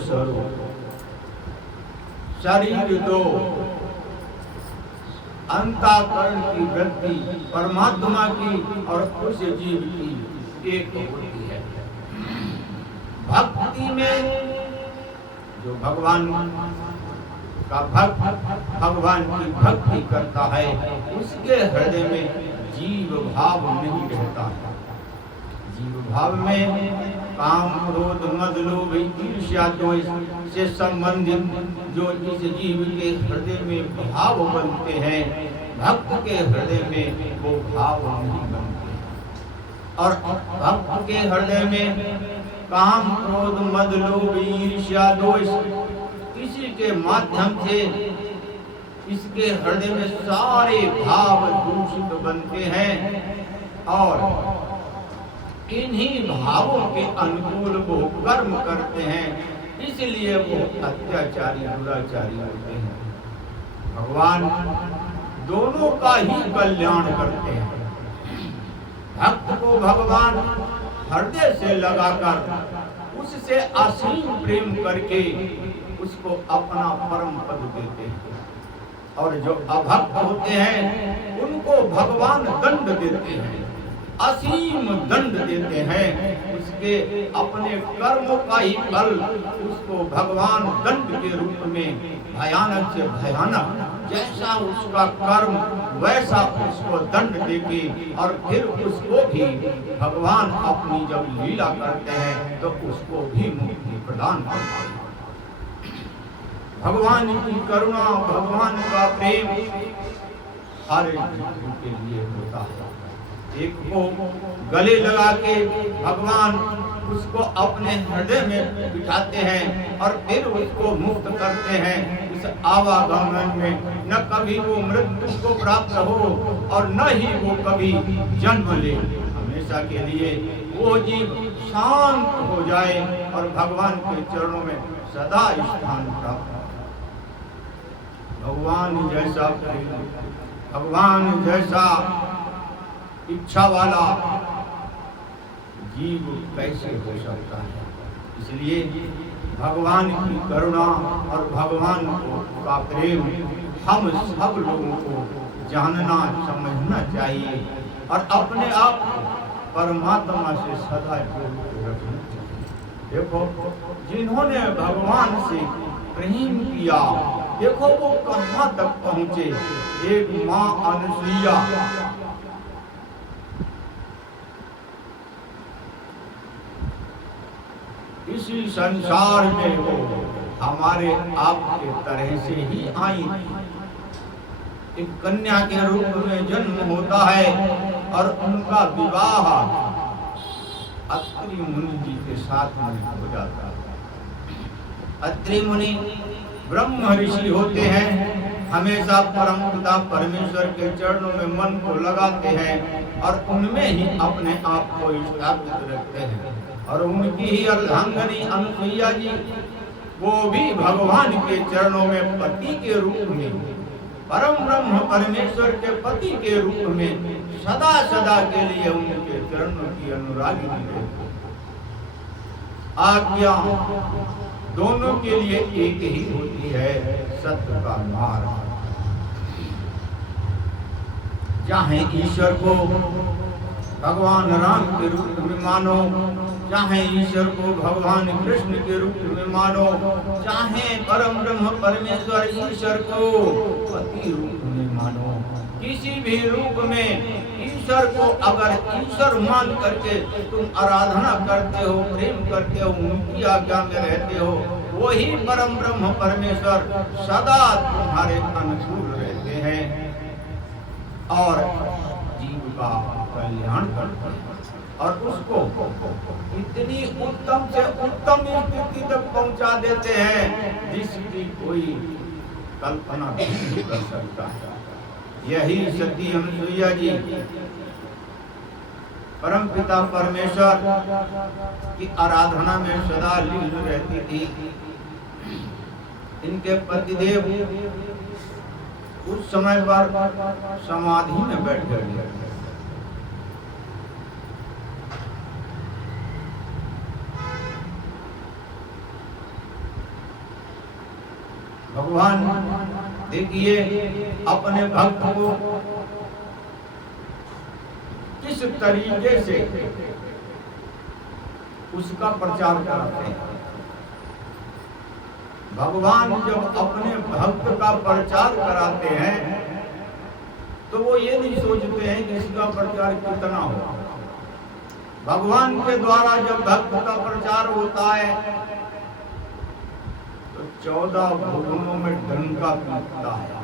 स्वरूप शरीर दो, अंतःकरण की वृत्ति परमात्मा की और उस जीव की एक होती है। भक्ति में जो भगवान का भक्त भगवान की भक्ति करता है उसके हृदय में जीव भाव नहीं रहता है। जीव भाव में काम, क्रोध, मद, लोभ, ईर्ष्या, द्वेष से संबंधित जो इस जीव के हृदय में भाव बनते हैं, भक्त के हृदय में वो भाव नहीं बनते। और भक्त के हृदय में काम, क्रोध, मद, लोभ, ईर्ष्या, द्वेष इसी के माध्यम से इसके हृदय में सारे भाव दूषित बनते हैं और इन्हीं भावों के अनुकूल वो कर्म करते हैं, इसलिए वो अत्याचारी दुराचारी होते हैं। भगवान दोनों का ही कल्याण करते हैं। भक्त को भगवान हृदय से लगाकर उससे असीम प्रेम करके उसको अपना परम पद देते हैं और जो अभक्त होते हैं उनको भगवान दंड देते हैं, असीम दंड देते हैं। उसके अपने कर्मों का ही फल उसको भगवान दंड के रूप में भयानक से भयानक, जैसा उसका कर्म वैसा उसको दंड देके और फिर उसको भी भगवान अपनी जब लीला करते हैं तो उसको भी मुक्ति प्रदान करते हैं। भगवान की करुणा, भगवान का प्रेम हर जीव के लिए होता है। एक को गले लगा के भगवान उसको अपने हृदय में बिठाते हैं और फिर उसको मुक्त करते हैं। इस आवागमन में न कभी वो मृत्यु को प्राप्त हो और न ही वो कभी जन्म ले, हमेशा के लिए वो जीव शांत हो जाए और भगवान के चरणों में सदा स्थान प्राप्त। भगवान जैसा प्रेम, भगवान जैसा इच्छा वाला जीव कैसे हो सकता है। इसलिए भगवान की करुणा और भगवान का प्रेम हम सब लोगों को जानना समझना चाहिए और अपने आप परमात्मा से सदा जोड़ के रखना चाहिए। देखो जिन्होंने भगवान से प्रेम किया, देखो वो कहां तक पहुंचे। एक माँ अनुसुईया इसी संसार में वो हमारे आपके तरह से ही आई थी। एक कन्या के रूप में जन्म होता है और उनका विवाह अत्रि मुनि जी के साथ में हो जाता है। अत्रि मुनि ब्रह्म ऋषि होते हैं, हमेशा परम पिता परमेश्वर के चरणों में मन को लगाते हैं और उनमें ही अपने आप को स्थापित रखते हैं। और उनकी ही अर्धांगिनी अनुसुईया जी, वो भी भगवान के चरणों में पति के रूप में, परम ब्रह्म परमेश्वर के पति के रूप में सदा सदा के लिए उनके चरणों की अनुरागिनी रहती। आज्ञा दोनों के लिए एक ही होती है, सत्य का मार्ग। चाहे ईश्वर को भगवान राम के रूप में मानो, चाहे ईश्वर को भगवान कृष्ण के रूप में मानो, चाहे परम ब्रह्म परमेश्वर ईश्वर को पति रूप में मानो, किसी भी रूप में ईश्वर को अगर ईश्वर मान करके तुम आराधना करते हो, प्रेम करते हो, उनकी आज्ञा में रहते हो, वही परम ब्रह्म परमेश्वर सदा तुम्हारे अनुकूल रहते हैं और जीव का कल्याण करते हैं और उसको इतनी उत्तम से उत्तम स्थिति तक पहुंचा देते हैं जिसकी कोई कल्पना नहीं कर सकता है। यही सती अनुसुईया जी परम पिता परमेश्वर की आराधना में सदा लीन रहती थी। इनके पतिदेव उस समय पर समाधि में बैठ गए। भगवान देखिए अपने भक्त को किस तरीके से उसका प्रचार करते हैं। भगवान जब अपने भक्त का प्रचार कराते हैं तो वो ये नहीं सोचते हैं कि इसका प्रचार कितना हो। भगवान के द्वारा जब भक्त का प्रचार होता है तो 14 भुवनों में डंका पीटता है,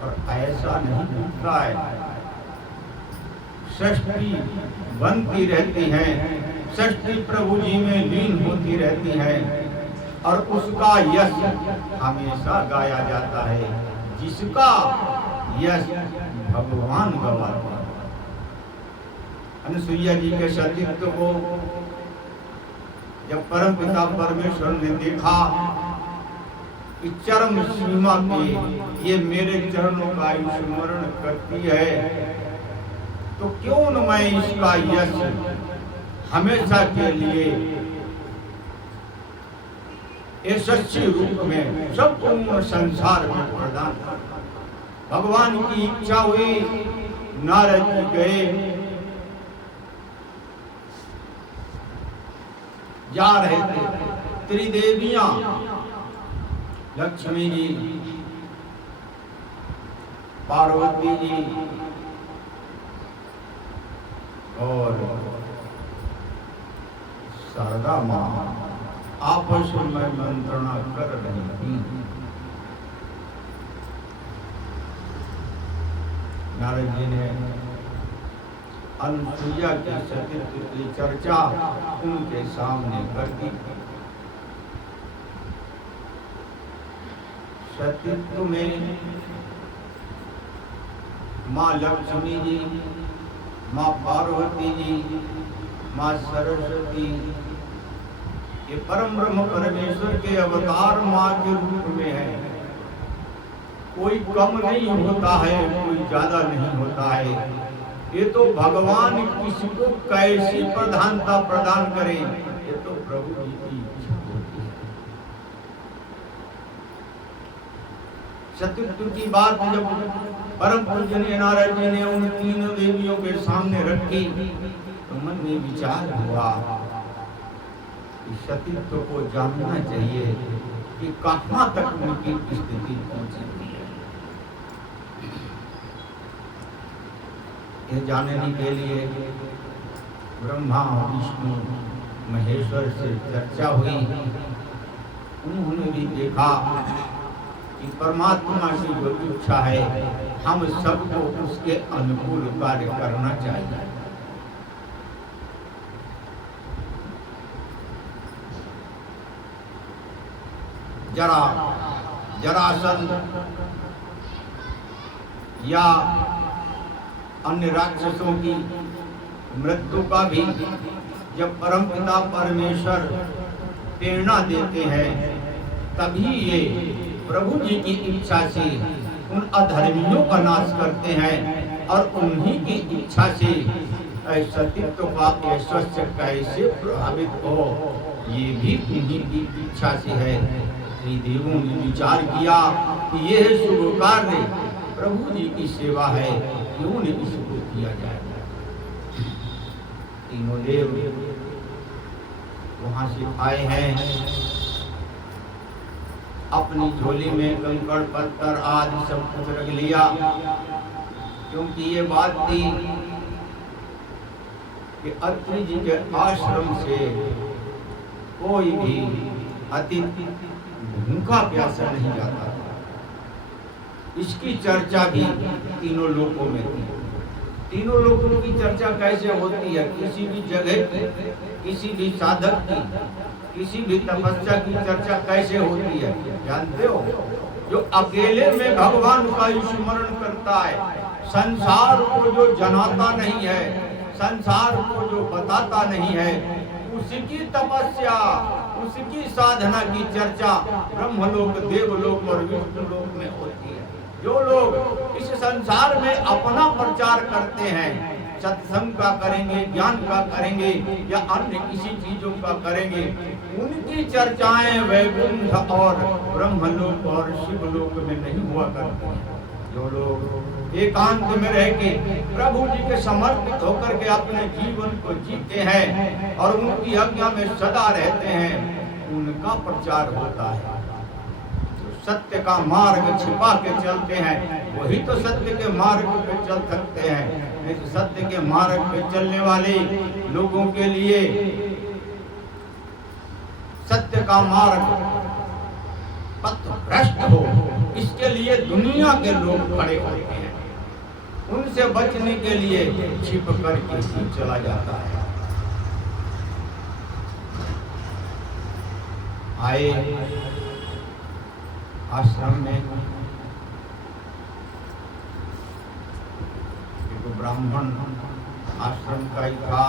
और ऐसा नहीं पीटता है। सृष्टि बनती रहती है, सृष्टि प्रभु जी में लीन होती रहती है, और उसका यश हमेशा गाया जाता है, जिसका यश भगवान गवाते हैं। अनुसुईया जी के सतीत्व को जब परम पिता परमेश्वर ने देखा कि चरम सीमा पे ये मेरे चरणों का स्मरण करती है, तो क्यों न मैं इसका यश हमेशा के लिए यशस्वी रूप में संपूर्ण संसार में प्रदान कर। भगवान की इच्छा हुई, नारद जी गए, जा रहे थे। त्रिदेवियां लक्ष्मी जी, पार्वती जी और शारदा मां आपस में मंत्रणा कर रही थी। नारद जी ने अनुसुईया की सतीत्व की चर्चा उनके सामने कर दी। सतीत्व में माँ लक्ष्मी जी, माँ पार्वती जी, माँ सरस्वती, ये परम ब्रह्म परमेश्वर के अवतार माँ के रूप में है। कोई कम नहीं होता है, कोई ज्यादा नहीं होता है। ये तो भगवान किसी को कैसी प्रधानता प्रदान करें, ये तो प्रभु जी की इच्छा होती है। सतीत्व की बात जब परम पूजनीय नारद जी ने उन तीनों देवियों के सामने रखी तो मन में विचार हुआ कि सतीत्व को जानना चाहिए कि कहाँ तक उनकी स्थिति पहुंची है। ये जानने के लिए ब्रह्मा विष्णु महेश्वर से चर्चा हुई। उन्होंने भी देखा कि परमात्मा की जो इच्छा है, हम सबको उसके अनुकूल कार्य करना चाहिए। जरासंध या अन्य राक्षसों की मृत्यु का भी जब परमपिता परमेश्वर प्रेरणा देते हैं, तभी ये प्रभु जी की इच्छा से उन अधर्मियों का नाश करते हैं, और उन्हीं की इच्छा से सतीत्व का ऐश्वर्य कैसे प्रभावित हो, ये भी उन्हीं की इच्छा से है। देवों ने विचार किया कि यह शुभ कार्य प्रभु जी की सेवा है, क्यों नहीं इसको किया जाए। तीनों देव वहां से आए हैं, अपनी झोली में कंकड़ पत्थर आदि सब कुछ रख लिया, क्योंकि ये बात थी कि अत्रि जी के आश्रम से कोई भी अतिथि भूखा प्यासा नहीं जाता था। इसकी चर्चा भी तीनों लोकों में थी। तीनों लोगों की चर्चा कैसे होती है? किसी भी जगह की, किसी भी साधक की, किसी भी तपस्या की चर्चा कैसे होती है जानते हो? जो अकेले में भगवान का स्मरण करता है, संसार को जो जनाता नहीं है, संसार को जो बताता नहीं है, उसकी तपस्या, उसकी साधना की चर्चा ब्रह्मलोक, देवलोक और विष्णुलोक में होती है। जो लोग इस संसार में अपना प्रचार करते हैं, सत्संग का करेंगे, ज्ञान का करेंगे या अन्य किसी चीजों का करेंगे, उनकी चर्चाएं वैकुंठ और ब्रह्मलोक और शिवलोक में नहीं हुआ करती हैं। जो लोग एकांत में रह के प्रभु जी के समर्पित होकर के अपने जीवन को जीते हैं और उनकी आज्ञा में सदा रहते हैं, उनका प्रचार होता है। जो सत्य का मार्ग छिपा के चलते हैं वही तो सत्य के मार्ग पे चल सकते हैं। नहीं तो सत्य के मार्ग पे चलने वाले लोगों के लिए सत्य का मार्ग पथ भ्रष्ट हो, इसके लिए दुनिया के लोग खड़े होते हैं। उनसे बचने के लिए छिप करके ही चला जाता है। आए आश्रम में एक ब्राह्मण आश्रम का ही था।